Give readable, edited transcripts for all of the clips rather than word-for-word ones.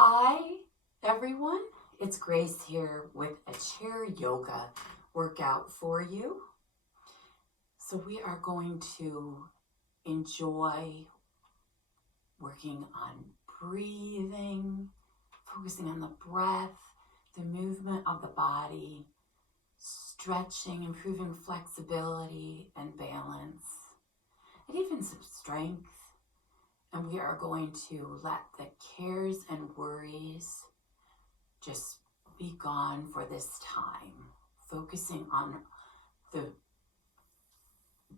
Hi, everyone. It's Grace here with a chair yoga workout for you. So we are going to enjoy working on breathing, focusing on the breath, the movement of the body, stretching, improving flexibility and balance, and even some strength. And we are going to let the cares and worries just be gone for this time, focusing on the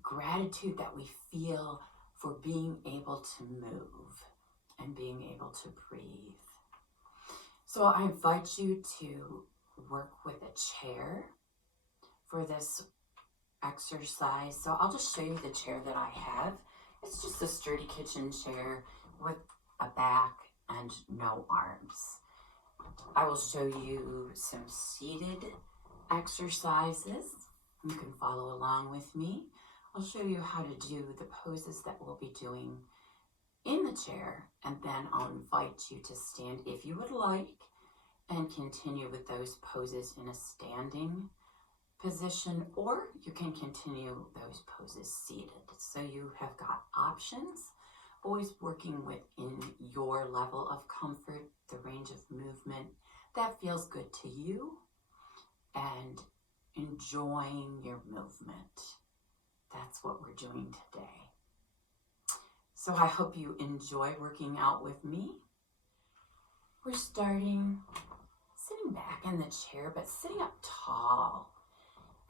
gratitude that we feel for being able to move and being able to breathe. So I invite you to work with a chair for this exercise. So I'll just show you the chair that I have. It's just a sturdy kitchen chair with a back and no arms. I will show you some seated exercises. You can follow along with me. I'll show you how to do the poses that we'll be doing in the chair, and then I'll invite you to stand if you would like and continue with those poses in a standing position, or you can continue those poses seated. So you have got options, always working within your level of comfort, the range of movement that feels good to you, and enjoying your movement. That's what we're doing today. So I hope you enjoy working out with me. We're starting sitting back in the chair, but sitting up tall.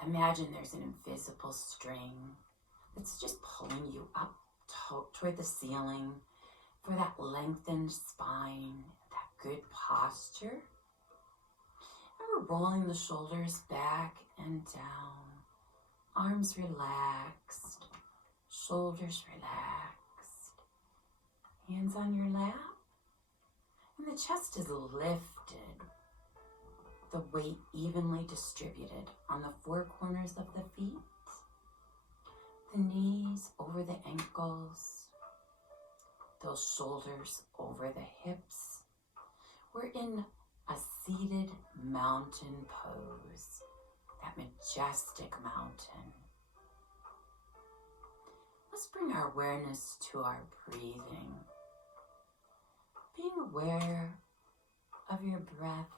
Imagine there's an invisible string that's just pulling you up toward the ceiling for that lengthened spine, that good posture. And we're rolling the shoulders back and down, arms relaxed, shoulders relaxed, hands on your lap, and the chest is lifted. The weight evenly distributed on the four corners of the feet, the knees over the ankles, those shoulders over the hips. We're in a seated mountain pose, that majestic mountain. Let's bring our awareness to our breathing, being aware of your breath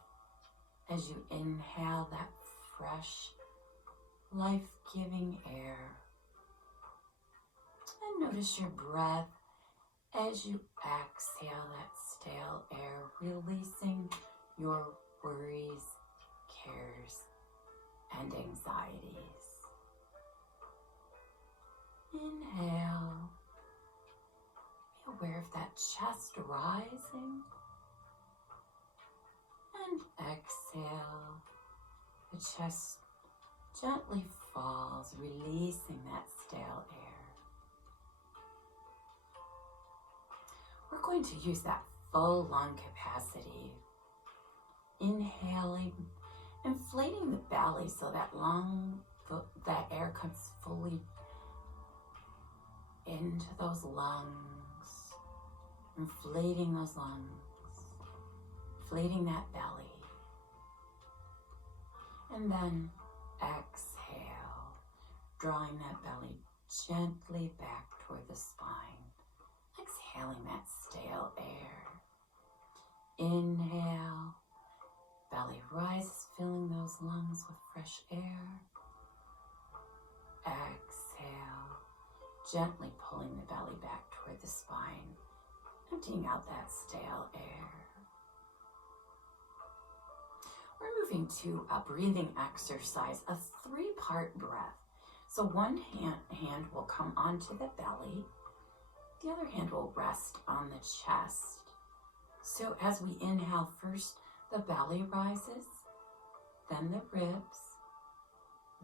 as you inhale that fresh, life-giving air. And notice your breath as you exhale that stale air, releasing your worries, cares, and anxieties. Inhale. Be aware of that chest rising. And exhale, the chest gently falls, releasing that stale air. We're going to use that full lung capacity. Inhaling, inflating the belly so that air comes fully into those lungs, inflating those lungs. Inflating that belly, and then exhale, drawing that belly gently back toward the spine, exhaling that stale air. Inhale, belly rises, filling those lungs with fresh air. Exhale, gently pulling the belly back toward the spine, emptying out that stale air. We're moving to a breathing exercise, a 3-part breath. So one hand will come onto the belly, the other hand will rest on the chest. So as we inhale, first the belly rises, then the ribs,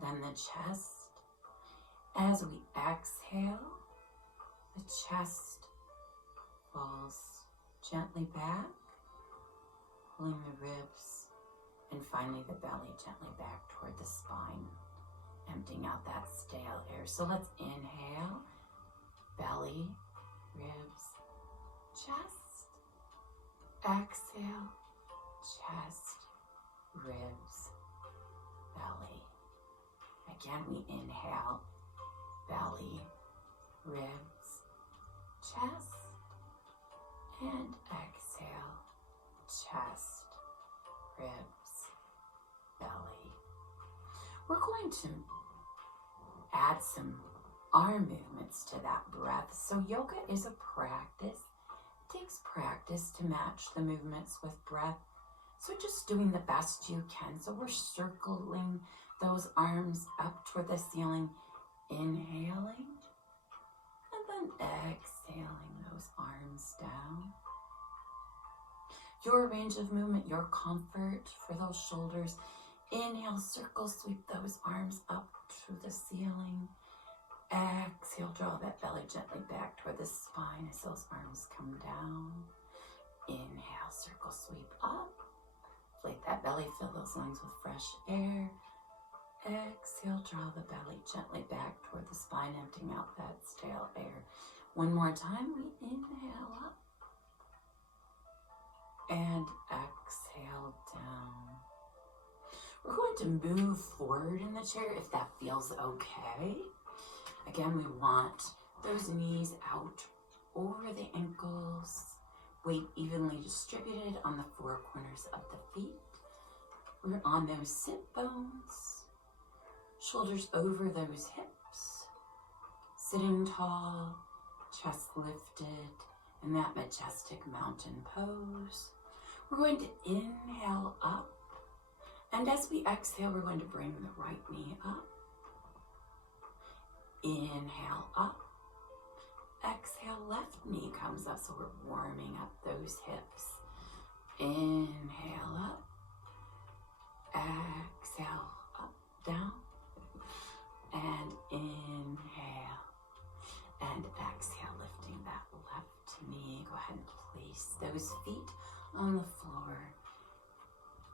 then the chest. As we exhale, the chest falls gently back, pulling the ribs, and finally the belly gently back toward the spine, emptying out that stale air. So let's inhale, belly, ribs, chest. exhale, chest, ribs, belly. Again, we inhale, belly, ribs, chest, and exhale, chest, ribs, belly. We're going to add some arm movements to that breath. So yoga is a practice. It takes practice to match the movements with breath. So just doing the best you can. So we're circling those arms up toward the ceiling, inhaling, and then exhaling those arms down. Your range of movement, your comfort for those shoulders. Inhale, circle, sweep those arms up to the ceiling. Exhale, draw that belly gently back toward the spine as those arms come down. Inhale, circle, sweep up. Inflate that belly, fill those lungs with fresh air. Exhale, draw the belly gently back toward the spine, emptying out that stale air. One more time, we inhale up. And exhale down. We're going to move forward in the chair if that feels okay. Again, we want those knees out over the ankles, weight evenly distributed on the four corners of the feet. We're on those sit bones, shoulders over those hips, sitting tall, chest lifted in that majestic mountain pose. We're going to inhale up. And as we exhale, we're going to bring the right knee up. Inhale up. Exhale, left knee comes up, so we're warming up those hips. Inhale up. Exhale, up, down. And inhale. And exhale, lifting that left knee. Go ahead and place those feet on the floor.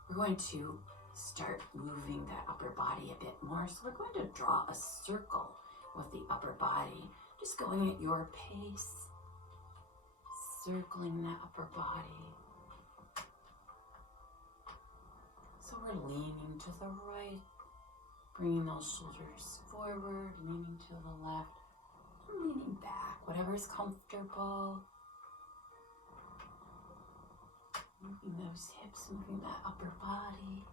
We're going to start moving that upper body a bit more. So we're going to draw a circle with the upper body, just going at your pace, circling that upper body. So we're leaning to the right, bringing those shoulders forward, leaning to the left, and leaning back, whatever's comfortable. Moving those hips, moving that upper body.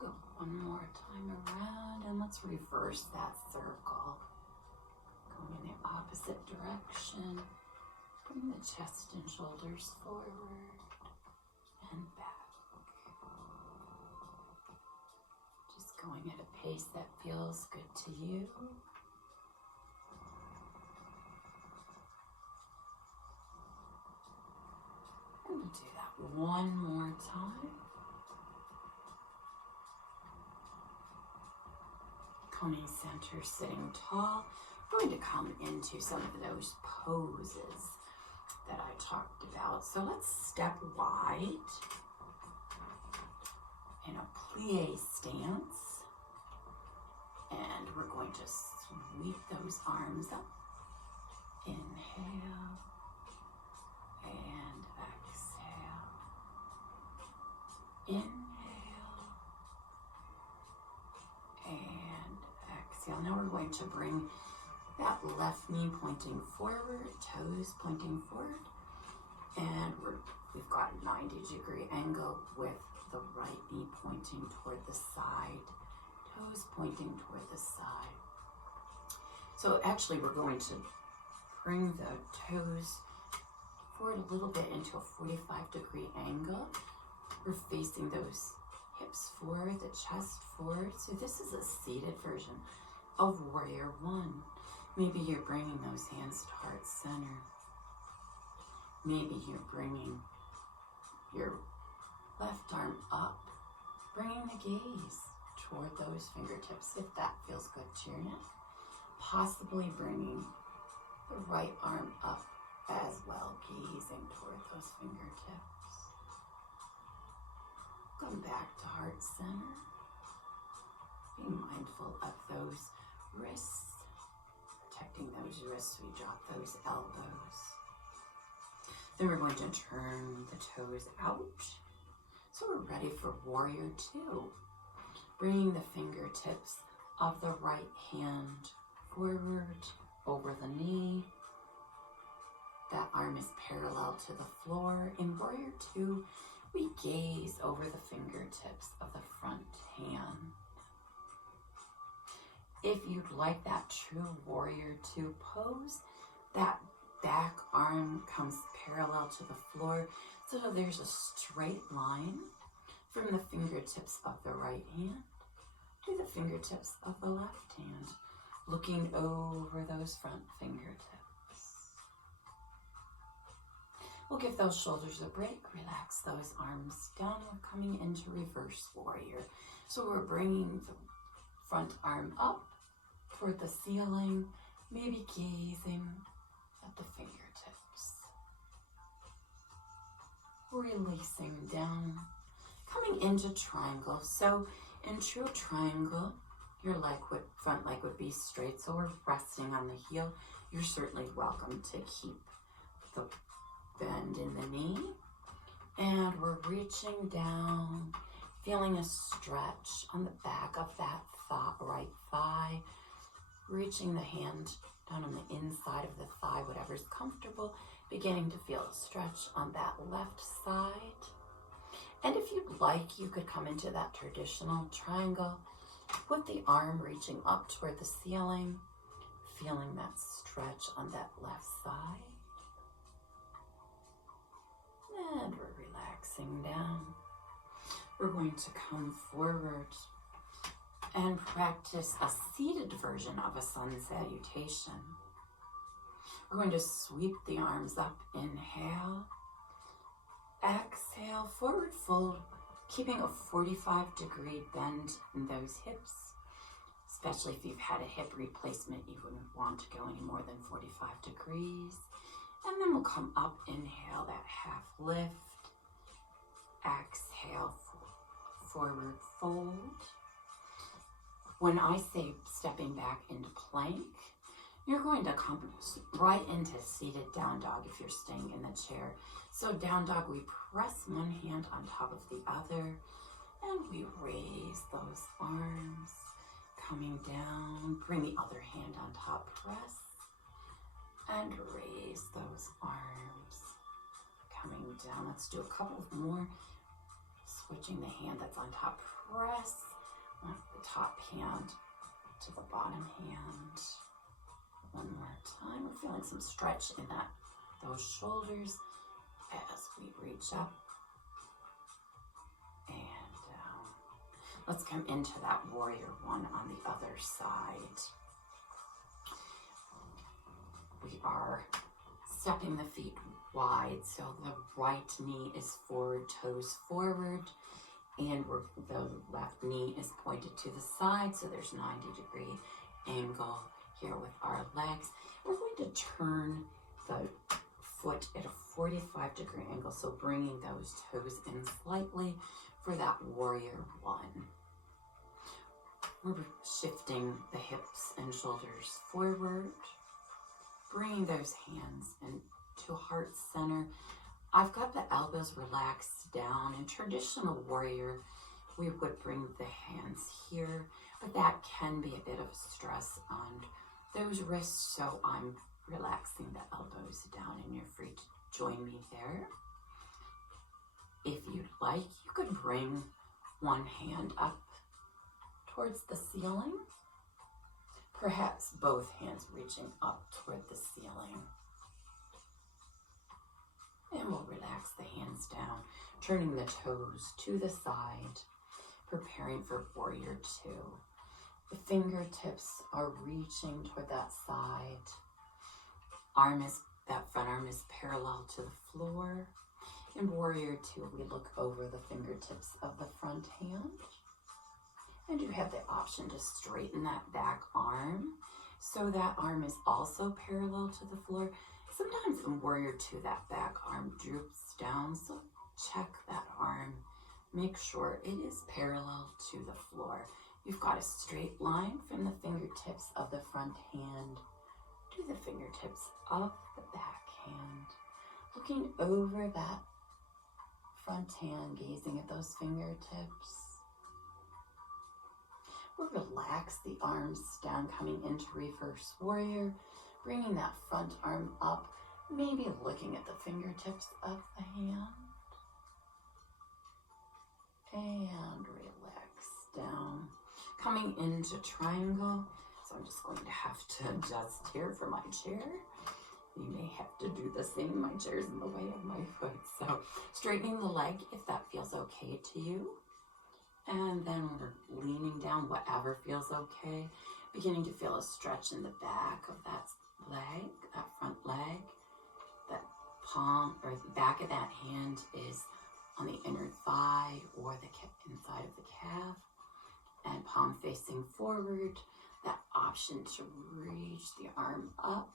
Go one more time around, and let's reverse that circle. Going in the opposite direction. Bring the chest and shoulders forward and back. Just going at a pace that feels good to you. I'm going to do that one more time. Coming center, sitting tall. We're going to come into some of those poses that I talked about. So let's step wide in a plie stance. And we're going to sweep those arms up. Inhale and exhale. Inhale and exhale. Now we're going to bring that left knee pointing forward, toes pointing forward, and we've got a 90-degree angle with the right knee pointing toward the side, toes pointing toward the side. So actually we're going to bring the toes forward a little bit into a 45-degree angle. We're facing those hips forward, the chest forward. So this is a seated version of Warrior One. Maybe you're bringing those hands to heart center. Maybe you're bringing your left arm up, bringing the gaze toward those fingertips if that feels good to your neck. Possibly bringing the right arm up as well, gazing toward those fingertips. Come back to heart center. Be mindful of those wrists. Protecting those wrists, we drop those elbows. Then we're going to turn the toes out. So we're ready for warrior two. Bringing the fingertips of the right hand forward over the knee. That arm is parallel to the floor. In warrior two, we gaze over the fingertips of the front hand. If you'd like that true warrior two pose, that back arm comes parallel to the floor, so there's a straight line from the fingertips of the right hand to the fingertips of the left hand, looking over those front fingertips. We'll give those shoulders a break, relax those arms down. We're coming into reverse warrior. So we're bringing the front arm up toward the ceiling, maybe gazing at the fingertips. Releasing down, coming into triangle. So in true triangle, your front leg would be straight, so we're resting on the heel. You're certainly welcome to keep the bend in the knee. And we're reaching down, feeling a stretch on the back of that right thigh, reaching the hand down on the inside of the thigh, whatever's comfortable, beginning to feel a stretch on that left side. And if you'd like, you could come into that traditional triangle with the arm reaching up toward the ceiling, feeling that stretch on that left side. And we're relaxing down. We're going to come forward and practice a seated version of a sun salutation. We're going to sweep the arms up, inhale. Exhale, forward fold, keeping a 45-degree bend in those hips. Especially if you've had a hip replacement, you wouldn't want to go any more than 45 degrees. And then we'll come up, inhale that half lift. Exhale, forward fold. When I say stepping back into plank, you're going to come right into seated down dog if you're staying in the chair. So down dog, we press one hand on top of the other, and we raise those arms, coming down, bring the other hand on top, press, and raise those arms, coming down. Let's do a couple more, switching the hand that's on top, press the top hand to the bottom hand. One more time. We're feeling some stretch in those shoulders as we reach up and down. Let's come into that warrior one on the other side. We are stepping the feet wide, so the right knee is forward, toes forward, and the left knee is pointed to the side, so there's 90-degree angle here with our legs. We're going to turn the foot at a 45-degree angle, so bringing those toes in slightly for that warrior one. We're shifting the hips and shoulders forward, bringing those hands into heart center. I've got the elbows relaxed down. In traditional warrior, we would bring the hands here, but that can be a bit of stress on those wrists, so I'm relaxing the elbows down, and you're free to join me there. If you'd like, you could bring one hand up towards the ceiling, perhaps both hands reaching up toward the ceiling. And we'll relax the hands down, turning the toes to the side, preparing for warrior two. The fingertips are reaching toward that side. That front arm is parallel to the floor. In warrior two, we look over the fingertips of the front hand. And you have the option to straighten that back arm, so that arm is also parallel to the floor. Sometimes in warrior two, that back arm droops down, so check that arm. Make sure it is parallel to the floor. You've got a straight line from the fingertips of the front hand to the fingertips of the back hand. Looking over that front hand, gazing at those fingertips. We'll relax the arms down, coming into reverse warrior, bringing that front arm up, maybe looking at the fingertips of the hand. And relax down. Coming into triangle. So I'm just going to have to adjust here for my chair. You may have to do the same. My chair's in the way of my foot. So straightening the leg if that feels okay to you. And then we're leaning down, whatever feels okay. Beginning to feel a stretch in the back of that leg, that front leg. That palm or the back of that hand is on the inner thigh or the inside of the calf. And palm facing forward. That option to reach the arm up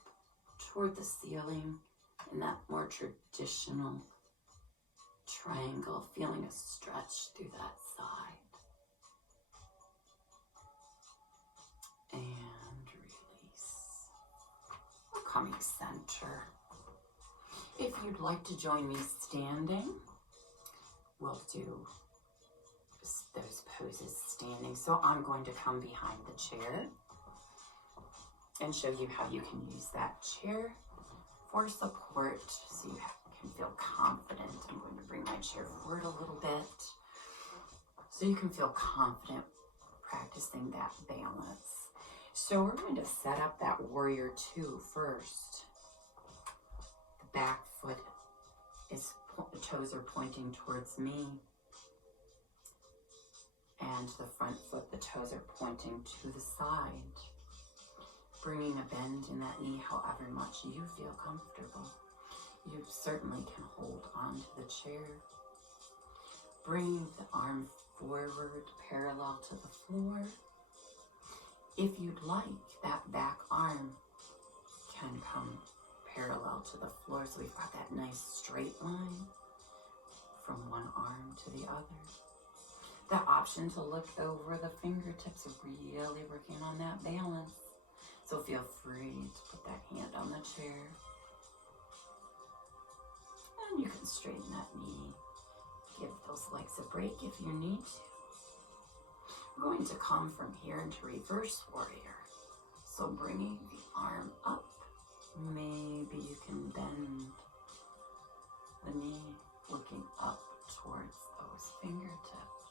toward the ceiling in that more traditional triangle, feeling a stretch through that side. And release. We're coming center. If you'd like to join me standing, we'll do those poses standing. So I'm going to come behind the chair and show you how you can use that chair for support so you can feel confident. I'm going to bring my chair forward a little bit so you can feel confident practicing that balance. So we're going to set up that warrior two first. The back foot is, the toes are pointing towards me. And the front foot, the toes are pointing to the side. Bringing a bend in that knee however much you feel comfortable. You certainly can hold on to the chair. Bring the arm forward parallel to the floor. If you'd like, that back arm can come parallel to the floor. So we've got that nice straight line from one arm to the other. The option to look over the fingertips, really working on that balance. So feel free to put that hand on the chair. And you can straighten that knee. Give those legs a break if you need to. We're going to come from here into reverse warrior. So bringing the arm up. Maybe you can bend the knee, looking up towards those fingertips.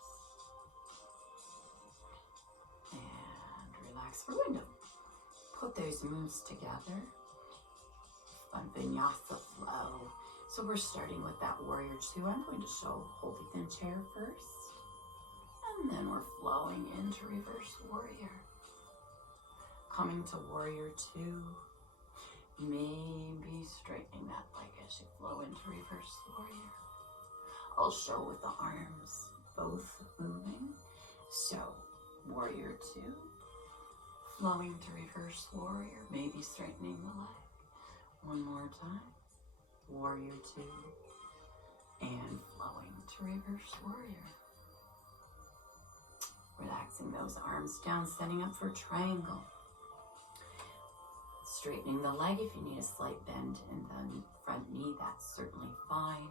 And relax. We're going to put those moves together. Fun vinyasa flow. So we're starting with that warrior two. I'm going to show hold within chair first. And then we're flowing into reverse warrior. Coming to warrior two. Maybe straightening that leg as you flow into reverse warrior. I'll show with the arms both moving. So warrior two. Flowing to reverse warrior, maybe straightening the leg. One more time. Warrior two. And flowing to reverse warrior. Relaxing those arms down, setting up for triangle. Straightening the leg if you need a slight bend in the front knee, that's certainly fine.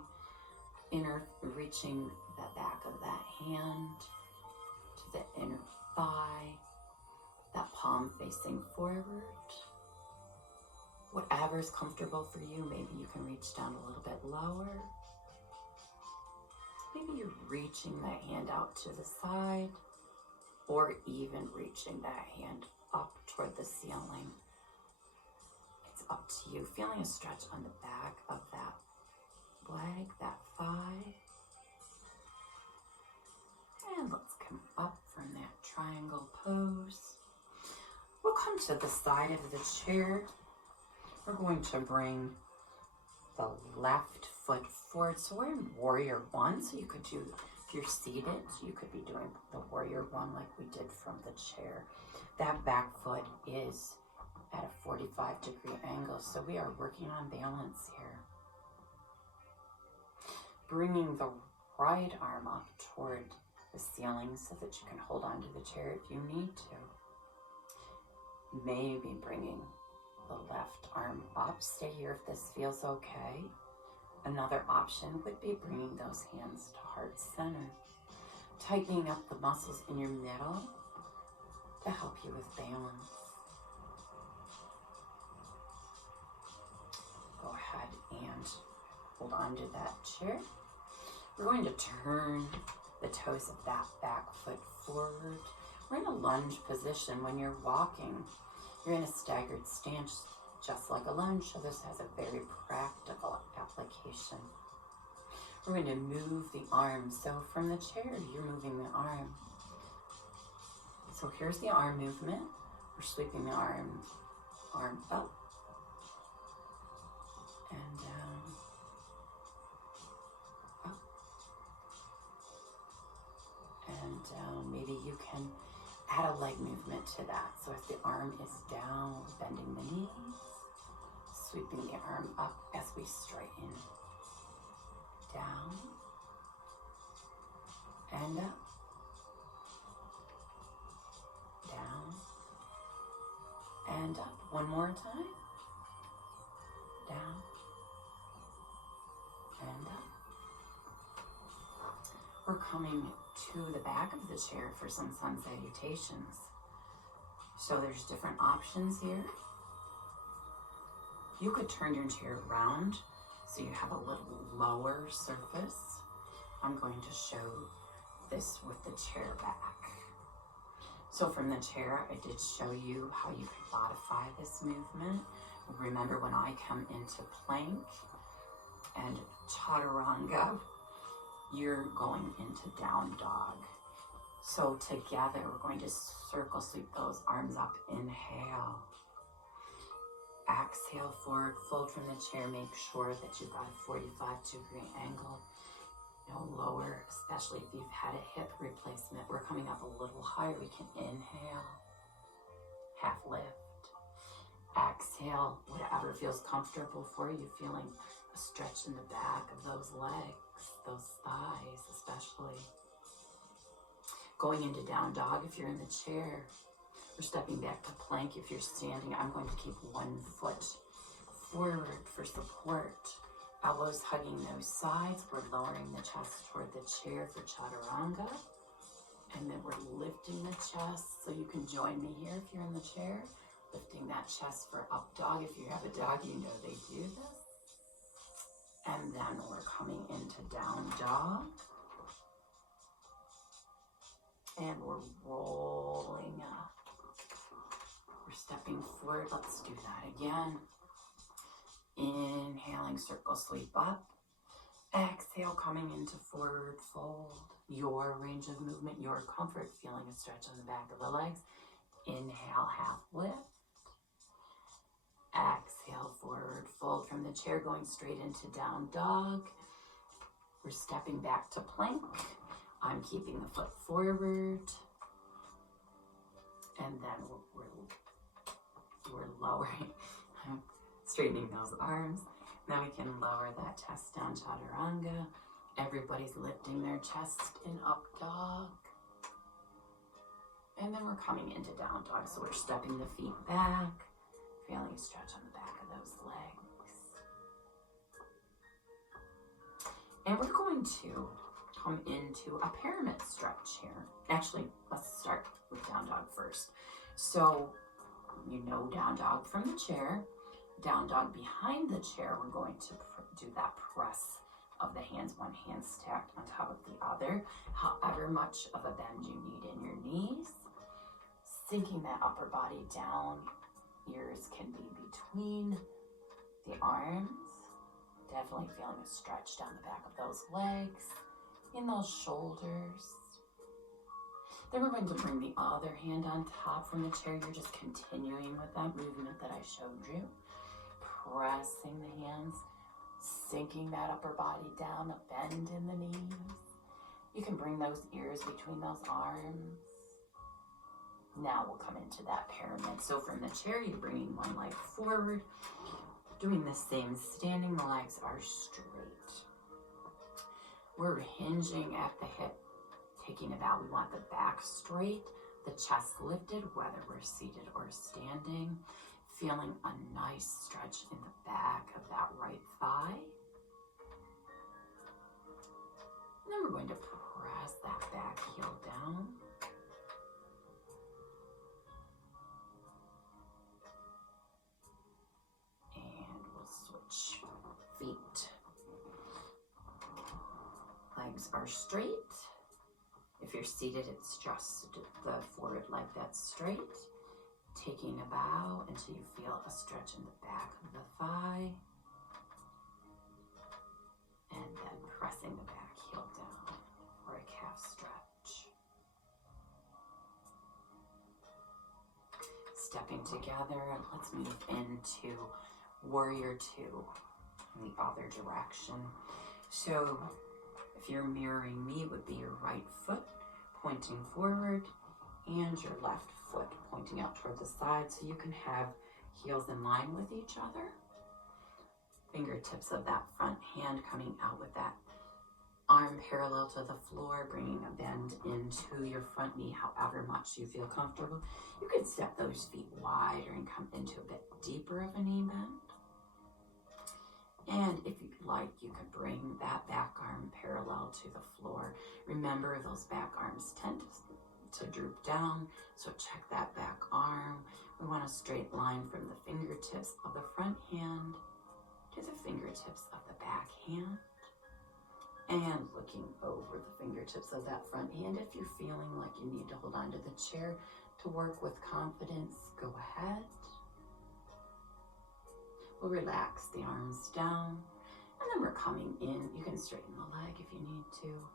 Reaching the back of that hand to the inner thigh. That palm facing forward. Whatever's comfortable for you. Maybe you can reach down a little bit lower. Maybe you're reaching that hand out to the side, or even reaching that hand up toward the ceiling. It's up to you. Feeling a stretch on the back of that leg, that thigh. And let's come up from that triangle pose. We'll come to the side of the chair. We're going to bring the left foot forward. So we're in warrior one. So you could do, if you're seated, you could be doing the warrior one like we did from the chair. That back foot is at a 45-degree angle. So we are working on balance here. Bringing the right arm up toward the ceiling so that you can hold on to the chair if you need to. Maybe bringing the left arm up. Stay here if this feels okay. Another option would be bringing those hands to heart center, tightening up the muscles in your middle to help you with balance. Go ahead and hold on to that chair. We're going to turn the toes of that back foot forward. We're in a lunge position. When you're walking, you're in a staggered stance, just like a lunge, so this has a very practical application. We're going to move the arm. So from the chair, you're moving the arm. So here's the arm movement. We're sweeping the arm up and down, up and down. Maybe you can add a leg movement to that. So as the arm is down, bending the knees, sweeping the arm up as we straighten. Down and up. Down and up. One more time. Down and up. We're coming to the back of the chair for some sun salutations. So there's different options here. You could turn your chair around so you have a little lower surface. I'm going to show this with the chair back. So from the chair, I did show you how you can modify this movement. Remember, when I come into plank and chaturanga, you're going into down dog. So together, we're going to circle sweep those arms up. Inhale. Exhale, forward fold from the chair. Make sure that you've got a 45-degree angle. No lower, especially if you've had a hip replacement. We're coming up a little higher. We can inhale, half lift. Exhale, whatever feels comfortable for you. Feeling a stretch in the back of those legs, those thighs especially. Going into down dog if you're in the chair. We're stepping back to plank. If you're standing, I'm going to keep one foot forward for support. Elbows hugging those sides. We're lowering the chest toward the chair for chaturanga. And then we're lifting the chest. So you can join me here if you're in the chair. Lifting that chest for up dog. If you have a dog, you know they do this. And then we're coming into down dog. And we're rolling up. We're stepping forward. Let's do that again. Inhaling, circle sweep up. Exhale, coming into forward fold. Your range of movement, your comfort, feeling a stretch on the back of the legs. Inhale, half lift. Exhale, forward fold from the chair, going straight into down dog. We're stepping back to plank. I'm keeping the foot forward. And then we're lowering, straightening those arms. Now we can lower that chest down, chaturanga. Everybody's lifting their chest in up dog. And then we're coming into down dog. So we're stepping the feet back, feeling a stretch on the back of those legs. And we're going to come into a pyramid stretch here. Actually, let's start with down dog first. So you know down dog from the chair. Down dog behind the chair, we're going to do that press of the hands, one hand stacked on top of the other, however much of a bend you need in your knees. Sinking that upper body down, ears can be between the arms. Definitely feeling a stretch down the back of those legs, in those shoulders. Then we're going to bring the other hand on top from the chair. You're just continuing with that movement that I showed you. Pressing the hands, sinking that upper body down, a bend in the knees. You can bring those ears between those arms. Now we'll come into that pyramid. So from the chair, you're bringing one leg forward, doing the same standing. The legs are straight. We're hinging at the hip, taking it out. We want the back straight, the chest lifted, whether we're seated or standing. Feeling a nice stretch in the back of that right thigh. going to press that back heel down. And we'll switch feet. Legs are straight. If you're seated, it's just the forward leg that's straight. Taking a bow until you feel a stretch in the back of the thigh. And then pressing the back heel down for a calf stretch. Stepping together, let's move into Warrior Two in the other direction. So if you're mirroring me, it would be your right foot pointing forward and your left foot pointing out toward the side, so you can have heels in line with each other. Fingertips of that front hand coming out with that arm parallel to the floor, bringing a bend into your front knee however much you feel comfortable. You could step those feet wider and come into a bit deeper of a knee bend. And if you'd like, you could bring that back arm parallel to the floor. Remember, those back arms tend to droop down, so check that back arm. We want a straight line from the fingertips of the front hand to the fingertips of the back hand. And looking over the fingertips of that front hand. If you're feeling like you need to hold on to the chair to work with confidence, go ahead. We'll relax the arms down, and then we're coming in. You can straighten the leg if you need to.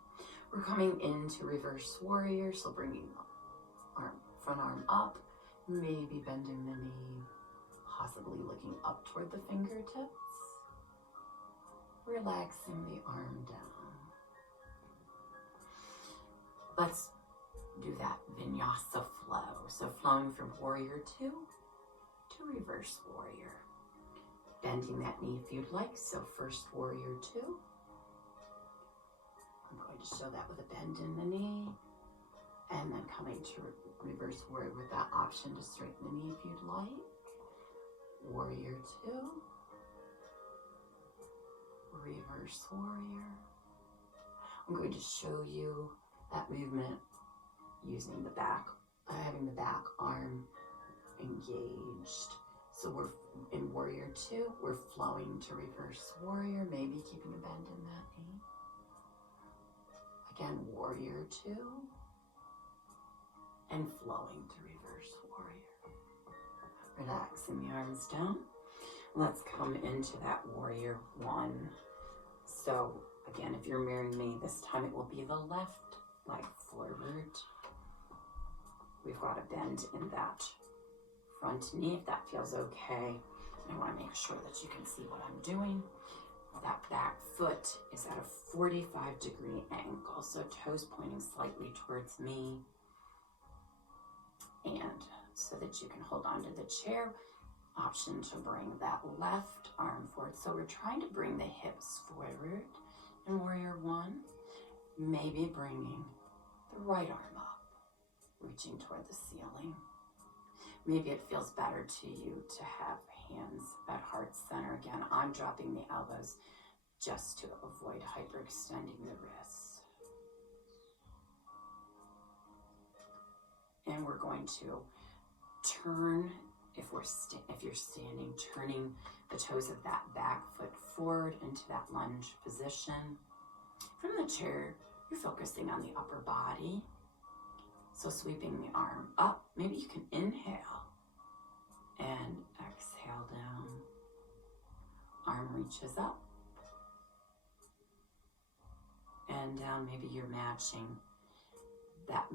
We're coming into Reverse Warrior, so bringing the front arm up, maybe bending the knee, possibly looking up toward the fingertips. Relaxing the arm down. Let's do that vinyasa flow. So flowing from Warrior Two to Reverse Warrior. Bending that knee if you'd like. So first Warrior Two. I'm going to show that with a bend in the knee. And then coming to Reverse Warrior with that option to straighten the knee if you'd like. Warrior Two. Reverse Warrior. I'm going to show you that movement using the back, having the back arm engaged. So we're in Warrior Two, we're flowing to Reverse Warrior, maybe keeping a bend in that knee. Again, Warrior Two, and flowing to Reverse Warrior. Relaxing the arms down. Let's come into that Warrior One. So again, if you're mirroring me, this time it will be the left leg forward. We've got a bend in that front knee, if that feels okay. I want to make sure that you can see what I'm doing. That back foot is at a 45-degree angle, so toes pointing slightly towards me. And so that you can hold onto the chair, option to bring that left arm forward. So we're trying to bring the hips forward in Warrior One, maybe bringing the right arm up, reaching toward the ceiling. Maybe it feels better to you to have hands at heart center. Again, I'm dropping the elbows just to avoid hyperextending the wrists. And we're going to turn, if you're standing, turning the toes of that back foot forward into that lunge position. From the chair, you're focusing on the upper body. So sweeping the arm up. Maybe you can inhale and exhale down. Arm reaches up and down. Maybe you're matching that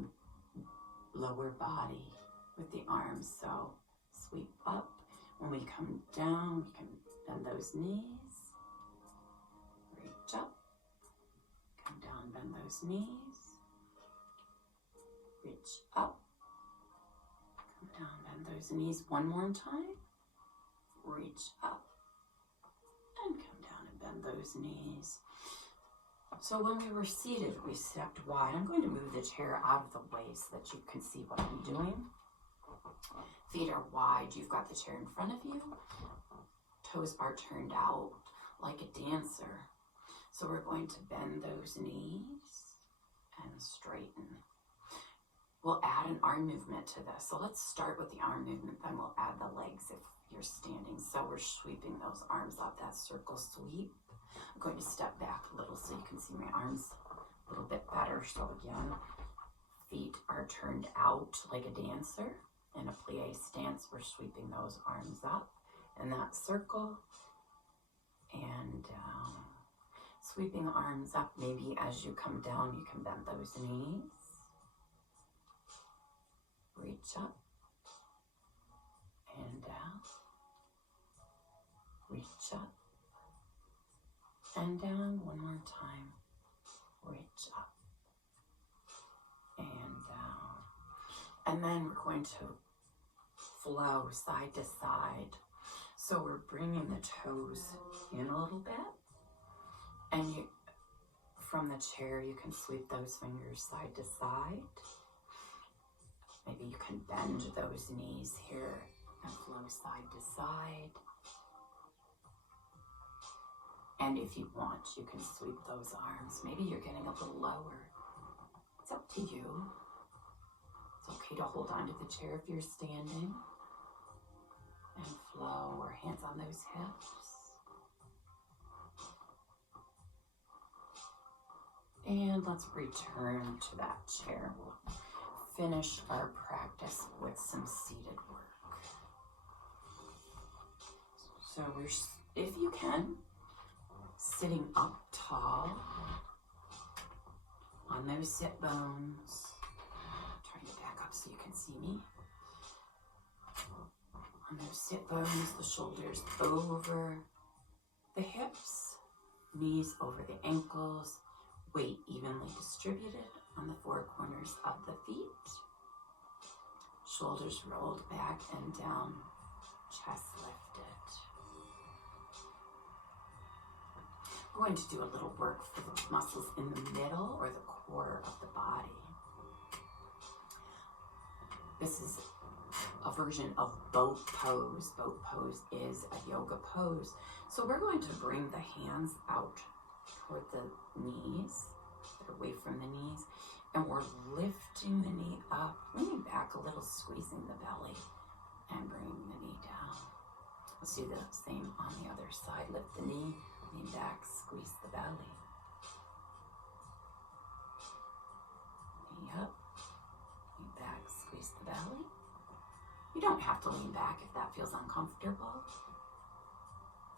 lower body with the arms. So sweep up. When we come down, we can bend those knees. Reach up. Come down, bend those knees. Reach up, come down, bend those knees one more time. Reach up and come down and bend those knees. So when we were seated, we stepped wide. I'm going to move the chair out of the way so that you can see what I'm doing. Feet are wide. You've got the chair in front of you. Toes are turned out like a dancer. So we're going to bend those knees. and straighten. We'll add an arm movement to this. So let's start with the arm movement, then we'll add the legs if you're standing. So we're sweeping those arms up, that circle sweep. I'm going to step back a little so you can see my arms a little bit better. So again, feet are turned out like a dancer. In a plie stance, we're sweeping those arms up in that circle and down. Sweeping arms up, maybe as you come down, you can bend those knees. Reach up and down. Reach up and down. One more time. Reach up and down. And then we're going to flow side to side. So we're bringing the toes in a little bit. And you, from the chair, you can sweep those fingers side to side. Maybe you can bend those knees here and flow side to side. And if you want, you can sweep those arms. Maybe you're getting a little lower. It's up to you. It's okay to hold on to the chair if you're standing. And flow, or hands on those hips. And let's return to that chair. We'll finish our practice with some seated work. So we're, if you can, sitting up tall on those sit bones. Trying to back up so you can see me. On those sit bones, the shoulders over the hips, knees over the ankles, weight evenly distributed on the four corners of the feet. Shoulders rolled back and down, chest lifted. We're going to do a little work for the muscles in the middle or the core of the body. This is a version of boat pose. Boat pose is a yoga pose. So we're going to bring the hands out toward the knees, away from the knees, and we're lifting the knee up, leaning back a little, squeezing the belly, and bringing the knee down. Let's do the same on the other side. Lift the knee, lean back, squeeze the belly. Knee up, lean back, squeeze the belly. You don't have to lean back if that feels uncomfortable.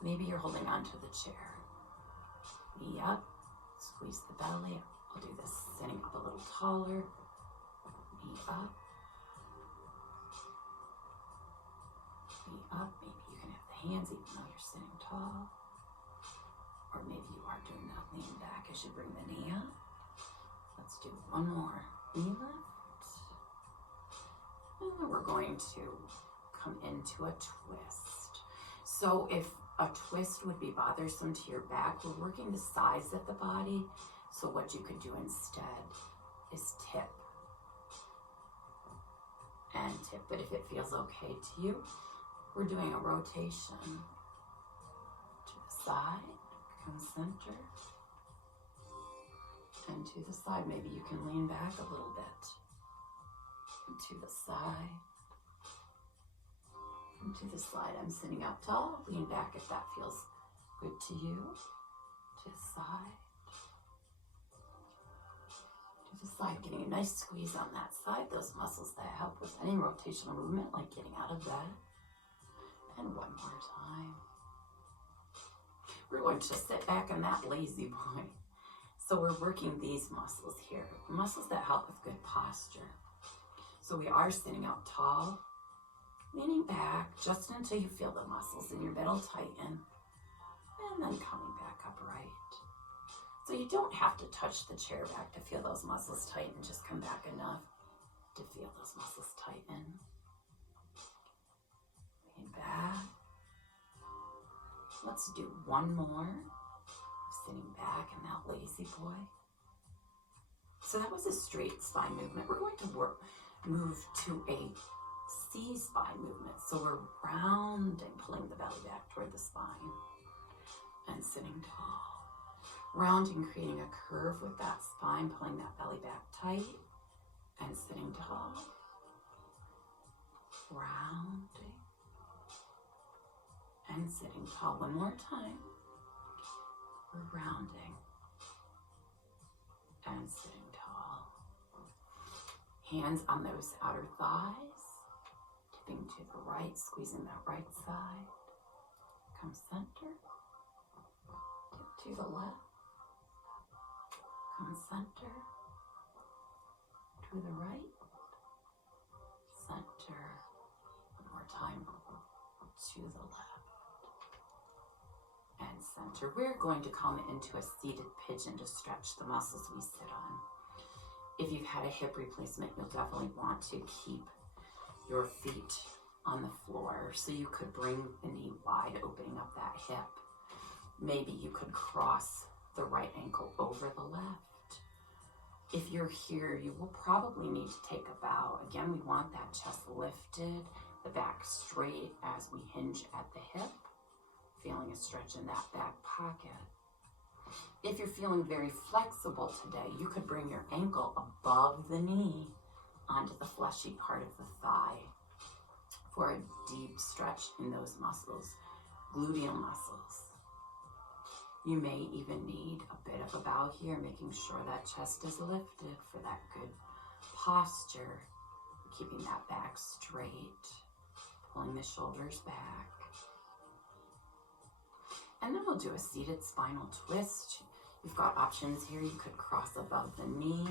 Maybe you're holding onto the chair. Knee up, squeeze the belly. I'll do this sitting up a little taller. Knee up. Knee up. Maybe you can have the hands even though you're sitting tall. Or maybe you are doing that lean back as you bring the knee up. Let's do one more. Knee lift. And then we're going to come into a twist. So if a twist would be bothersome to your back, we're working the sides of the body. So what you could do instead is tip and tip. But if it feels okay to you, we're doing a rotation to the side, come center, and to the side. Maybe you can lean back a little bit. And to the side, and to the side. I'm sitting up tall. Lean back if that feels good to you. To the side. To the side, getting a nice squeeze on that side. Those muscles that help with any rotational movement, like getting out of bed. And one more time. We're going to sit back in that lazy boy. So we're working these muscles here. Muscles that help with good posture. So we are sitting up tall, leaning back just until you feel the muscles in your middle tighten, and then coming back upright. So you don't have to touch the chair back to feel those muscles tighten, just come back enough to feel those muscles tighten. Lean back. Let's do one more. Sitting back in that lazy boy. So that was a straight spine movement. We're going to move to a C spine movement. So we're rounding, pulling the belly back toward the spine and sitting tall. Rounding, creating a curve with that spine, pulling that belly back tight, and sitting tall. Rounding and sitting tall. One more time. We're rounding and sitting tall. Hands on those outer thighs, tipping to the right, squeezing that right side. Come center, tip to the left. Come center, to the right, center, one more time, to the left, and center. We're going to come into a seated pigeon to stretch the muscles we sit on. If you've had a hip replacement, you'll definitely want to keep your feet on the floor, so you could bring the knee wide, opening up that hip. Maybe you could cross the right ankle over the left. If you're here, you will probably need to take a bow. Again, we want that chest lifted, the back straight as we hinge at the hip, feeling a stretch in that back pocket. If you're feeling very flexible today, you could bring your ankle above the knee onto the fleshy part of the thigh for a deep stretch in those muscles, gluteal muscles. You may even need a bit of a bow here, making sure that chest is lifted for that good posture, keeping that back straight, pulling the shoulders back. And then we'll do a seated spinal twist. You've got options here. You could cross above the knee.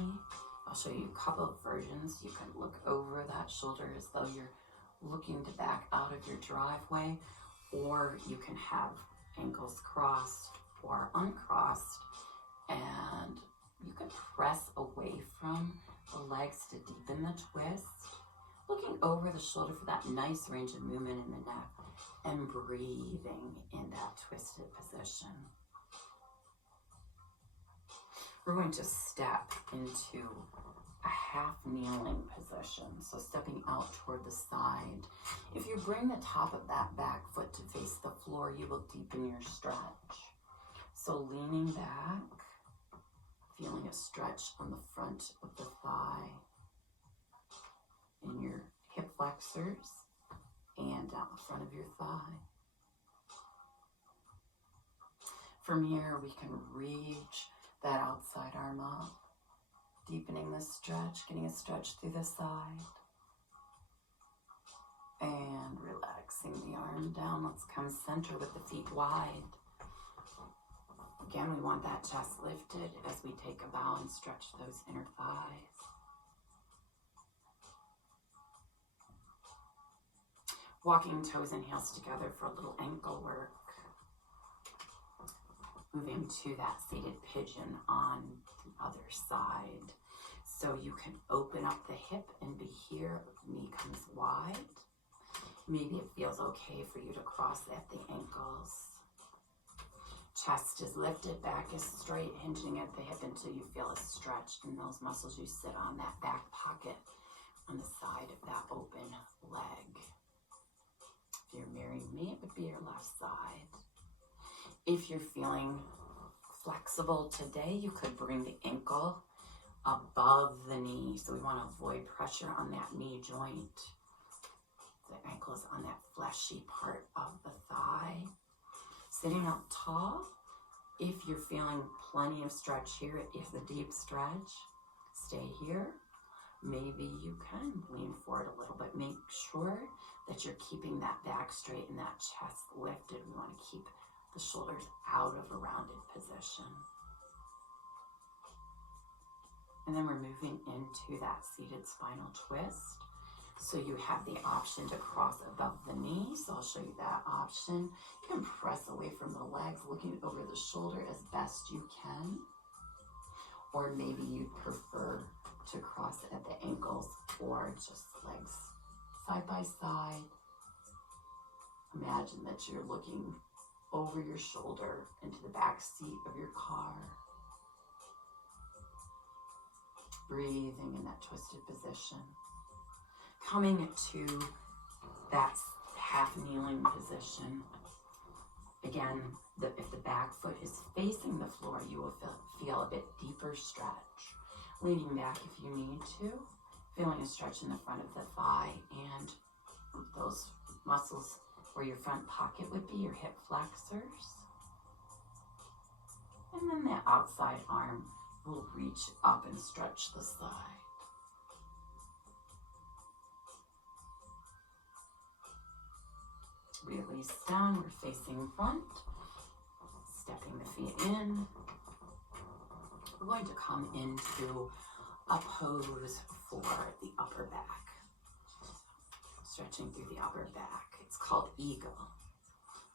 I'll show you a couple of versions. You can look over that shoulder as though you're looking to back out of your driveway, or you can have ankles crossed or uncrossed, and you can press away from the legs to deepen the twist, looking over the shoulder for that nice range of movement in the neck, and breathing in that twisted position. We're going to step into a half kneeling position, so stepping out toward the side. If you bring the top of that back foot to face the floor, you will deepen your stretch. So leaning back, feeling a stretch on the front of the thigh, in your hip flexors, and down the front of your thigh. From here, we can reach that outside arm up, deepening the stretch, getting a stretch through the side, and relaxing the arm down. Let's come center with the feet wide. Again, we want that chest lifted as we take a bow and stretch those inner thighs. Walking toes and heels together for a little ankle work. Moving to that seated pigeon on the other side. So you can open up the hip and be here, knee comes wide. Maybe it feels okay for you to cross at the ankles. Chest is lifted, back is straight, hinging at the hip until you feel a stretch in those muscles you sit on, that back pocket on the side of that open leg. If you're married me, it would be your left side. If you're feeling flexible today, you could bring the ankle above the knee. So we want to avoid pressure on that knee joint. The ankle is on that fleshy part of the thigh. Sitting up tall, if you're feeling plenty of stretch here, it is a deep stretch, stay here. Maybe you can lean forward a little bit. Make sure that you're keeping that back straight and that chest lifted. We want to keep the shoulders out of a rounded position. And then we're moving into that seated spinal twist. So you have the option to cross above the knee. So I'll show you that option. You can press away from the legs, looking over the shoulder as best you can. Or maybe you'd prefer to cross at the ankles or just legs side by side. Imagine that you're looking over your shoulder into the back seat of your car. Breathing in that twisted position. Coming to that half kneeling position. Again, if the back foot is facing the floor, you will feel a bit deeper stretch. Leaning back if you need to, feeling a stretch in the front of the thigh and those muscles where your front pocket would be, your hip flexors. And then the outside arm will reach up and stretch the side. Release down, we're facing front, stepping the feet in. We're going to come into a pose for the upper back. Stretching through the upper back. It's called eagle.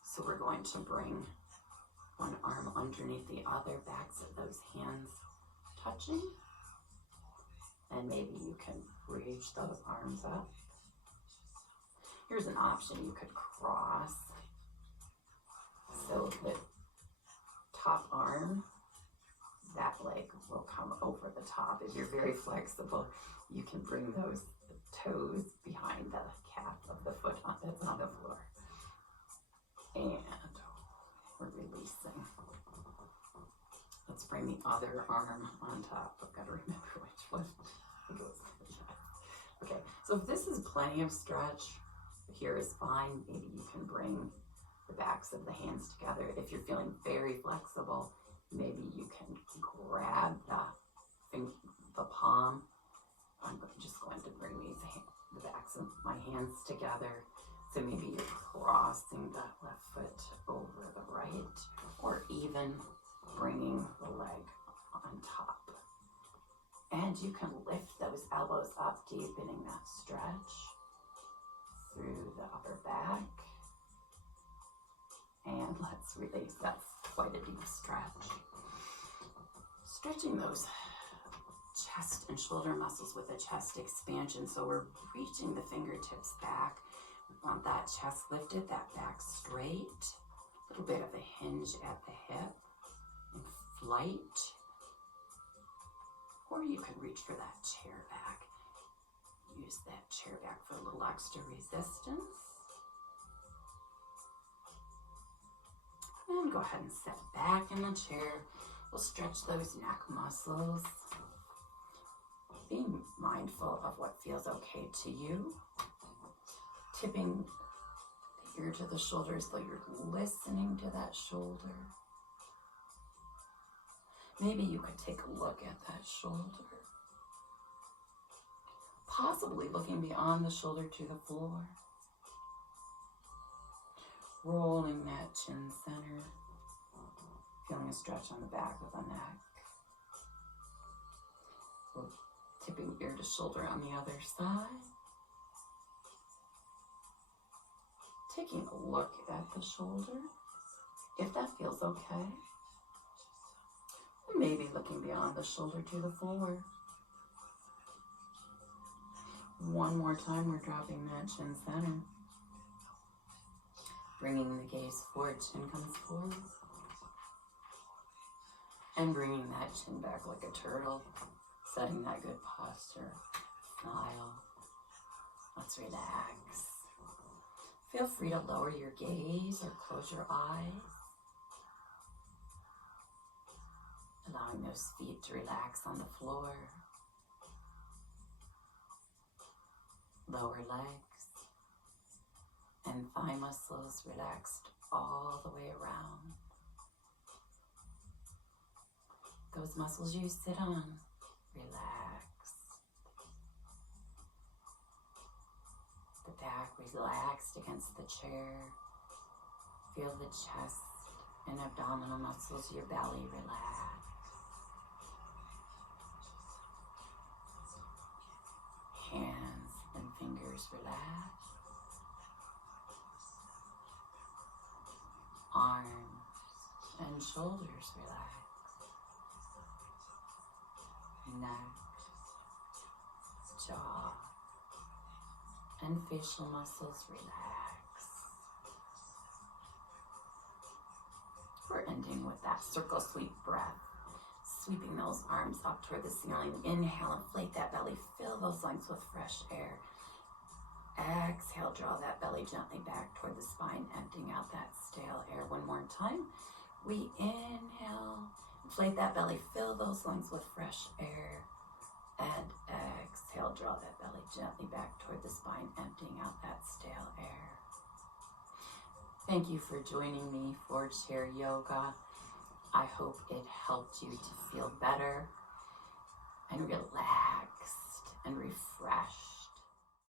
So we're going to bring one arm underneath the other, backs of those hands touching. And maybe you can reach those arms up. Here's an option, you could cross. So the top arm, that leg will come over the top. If you're very flexible, you can bring those toes behind the calf of the foot that's on the floor. And we're releasing. Let's bring the other arm on top. I've got to remember which one goes. Okay, so if this is plenty of stretch, here is fine. Maybe you can bring the backs of the hands together. If you're feeling very flexible, maybe you can grab the palm. I'm just going to bring the backs of my hands together. So maybe you're crossing that left foot over the right, or even bringing the leg on top. And you can lift those elbows up, deepening that stretch through the upper back. And let's release. That's quite a deep stretch. Stretching those chest and shoulder muscles with a chest expansion. So we're reaching the fingertips back. We want that chest lifted, that back straight. A little bit of a hinge at the hip in flight. Or you can reach for that chair back. Use that chair back for a little extra resistance. And go ahead and sit back in the chair. We'll stretch those neck muscles. Being mindful of what feels okay to you. Tipping the ear to the shoulder as though you're listening to that shoulder. Maybe you could take a look at that shoulder. Possibly looking beyond the shoulder to the floor. Rolling that chin center. Feeling a stretch on the back of the neck. We're tipping ear to shoulder on the other side. Taking a look at the shoulder, if that feels okay. And maybe looking beyond the shoulder to the floor. One more time, we're dropping that chin center. Bringing the gaze forward, chin comes forward. And bringing that chin back like a turtle. Setting that good posture. Smile. Let's relax. Feel free to lower your gaze or close your eyes. Allowing those feet to relax on the floor. Lower legs and thigh muscles relaxed all the way around. Those muscles you sit on, relax. The back relaxed against the chair. Feel the chest and abdominal muscles, your belly relax. Hands and fingers relax. Arms and shoulders relax. Neck, jaw, and facial muscles relax. We're ending with that circle sweep breath. Sweeping those arms up toward the ceiling. Inhale, inflate that belly. Fill those lungs with fresh air. exhale, draw that belly gently back toward the spine, emptying out that stale air. One more time. We inhale, inflate that belly, fill those lungs with fresh air. And exhale, draw that belly gently back toward the spine, emptying out that stale air. Thank you for joining me for chair yoga. I hope it helped you to feel better and relaxed and refreshed.